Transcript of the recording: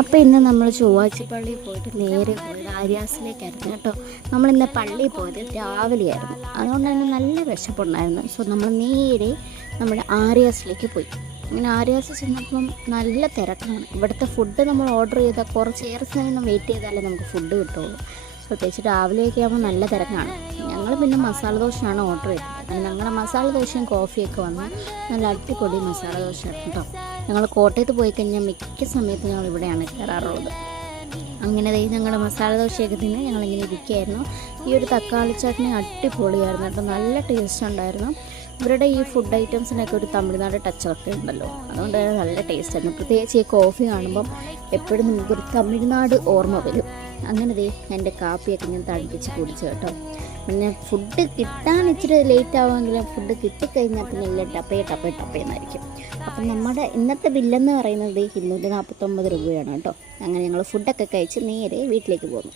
അപ്പോൾ ഇന്ന് നമ്മൾ ചൊവ്വാഴ്ച പള്ളിയിൽ പോയിട്ട് നേരെ പോയത് ആര്യാസിലേക്കായിരുന്നു കേട്ടോ. നമ്മളിന്ന് പള്ളിയിൽ പോയത് രാവിലെയായിരുന്നു, അതുകൊണ്ട് തന്നെ നല്ല വിശപ്പുണ്ടായിരുന്നു. സോ നമ്മൾ നേരെ നമ്മുടെ ആര്യാസിലേക്ക് പോയി. അങ്ങനെ ആര്യാസ് ചെന്നപ്പം നല്ല തിരക്കാണ്. ഇവിടുത്തെ ഫുഡ് നമ്മൾ ഓർഡർ ചെയ്താൽ കുറച്ചേറെ സമയം വെയിറ്റ് ചെയ്താലേ നമുക്ക് ഫുഡ് കിട്ടുള്ളൂ. പ്രത്യേകിച്ച് രാവിലെയൊക്കെ ആകുമ്പോൾ നല്ല തിരക്കാണ്. ഞങ്ങൾ പിന്നെ മസാല ദോശയാണ് ഓർഡർ ചെയ്തത്. അങ്ങനെ ഞങ്ങളുടെ മസാല ദോശയും കോഫിയൊക്കെ വന്ന് നല്ല അടിപൊളി മസാല ദോശ കേട്ടോ. ഞങ്ങൾ കോട്ടയത്ത് പോയി കഴിഞ്ഞാൽ മിക്ക സമയത്ത് ഞങ്ങൾ ഇവിടെയാണ് കയറാറുള്ളത്. അങ്ങനെ ഞങ്ങളുടെ മസാല ദോശയൊക്കെ തിന്ന് ഞങ്ങളിങ്ങനെ ഇരിക്കുകയായിരുന്നു. ഈ ഒരു തക്കാളി ചട്നി അടിപൊളിയായിരുന്നു കേട്ടോ, നല്ല ടേസ്റ്റ് ഉണ്ടായിരുന്നു. ഇവരുടെ ഈ ഫുഡ് ഐറ്റംസിനൊക്കെ ഒരു തമിഴ്നാട് ടച്ചൊക്കെ ഉണ്ടല്ലോ, അതുകൊണ്ട് തന്നെ നല്ല ടേസ്റ്റ് ആയിരുന്നു. പ്രത്യേകിച്ച് ഈ കോഫി കാണുമ്പം എപ്പോഴും നമുക്കൊരു തമിഴ്നാട് ഓർമ്മ വരും. അങ്ങനെ എൻ്റെ കാപ്പിയൊക്കെ ഞാൻ തടിപ്പിച്ച് കുടിച്ചു കേട്ടോ. പിന്നെ ഫുഡ് കിട്ടാൻ ഇച്ചിരി ലേറ്റ് ആവുമെങ്കിലും ഫുഡ് കിട്ടിക്കഴിഞ്ഞാൽ പിന്നെ ഇല്ല ടപ്പേന്നായിരിക്കും. അപ്പം നമ്മുടെ ഇന്നത്തെ ബില്ലെന്ന് പറയുന്നത് 249 രൂപയാണ് കേട്ടോ. അങ്ങനെ ഞങ്ങൾ ഫുഡൊക്കെ കഴിച്ച് നേരെ വീട്ടിലേക്ക് പോന്നു.